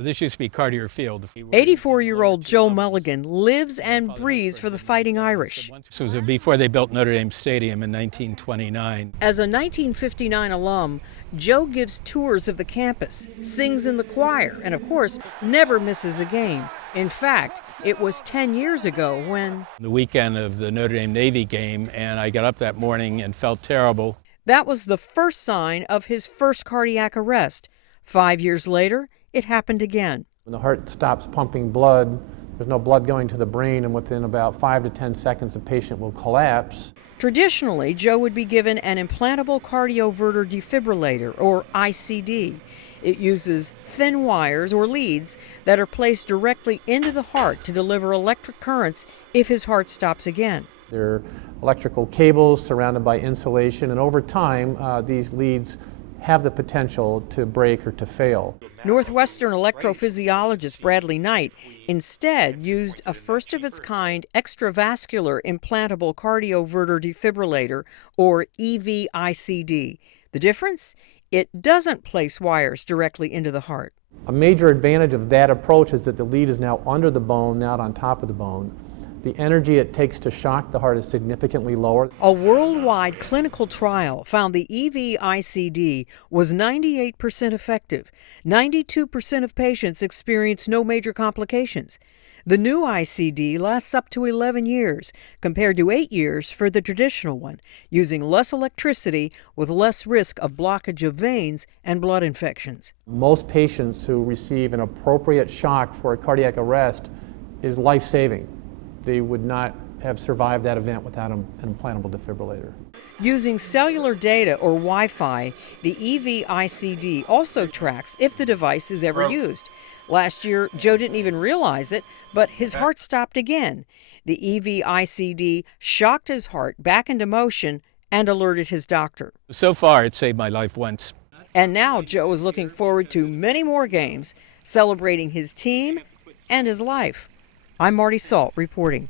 This used to be Cartier Field. 84-year-old Joe Mulligan lives and breathes for the Fighting Irish. This was before they built Notre Dame Stadium in 1929. As a 1959 alum, Joe gives tours of the campus, sings in the choir, and of course, never misses a game. In fact, it was 10 years ago when... The weekend of the Notre Dame Navy game, and I got up that morning and felt terrible. That was the first sign of his first cardiac arrest. 5 years later, it happened again. When the heart stops pumping blood, there's no blood going to the brain, and within about 5 to 10 seconds, the patient will collapse. Traditionally, Joe would be given an implantable cardioverter defibrillator, or ICD. It uses thin wires or leads that are placed directly into the heart to deliver electric currents if his heart stops again. They're electrical cables surrounded by insulation, and over time, these leads have the potential to break or to fail. Northwestern electrophysiologist Bradley Knight instead used a first-of-its-kind extravascular implantable cardioverter defibrillator, or EV-ICD. The difference? It doesn't place wires directly into the heart. A major advantage of that approach is that the lead is now under the bone, not on top of the bone. The energy it takes to shock the heart is significantly lower. A worldwide clinical trial found the EV-ICD was 98% effective. 92% of patients experienced no major complications. The new ICD lasts up to 11 years, compared to 8 years for the traditional one, using less electricity with less risk of blockage of veins and blood infections. Most patients who receive an appropriate shock for a cardiac arrest is life-saving. They would not have survived that event without an implantable defibrillator. Using cellular data or Wi-Fi, the EV-ICD also tracks if the device is ever used. Last year, Joe didn't even realize it, but his heart stopped again. The EV-ICD shocked his heart back into motion and alerted his doctor. So far, it saved my life once. And now Joe is looking forward to many more games, celebrating his team and his life. I'm Marty Salt reporting.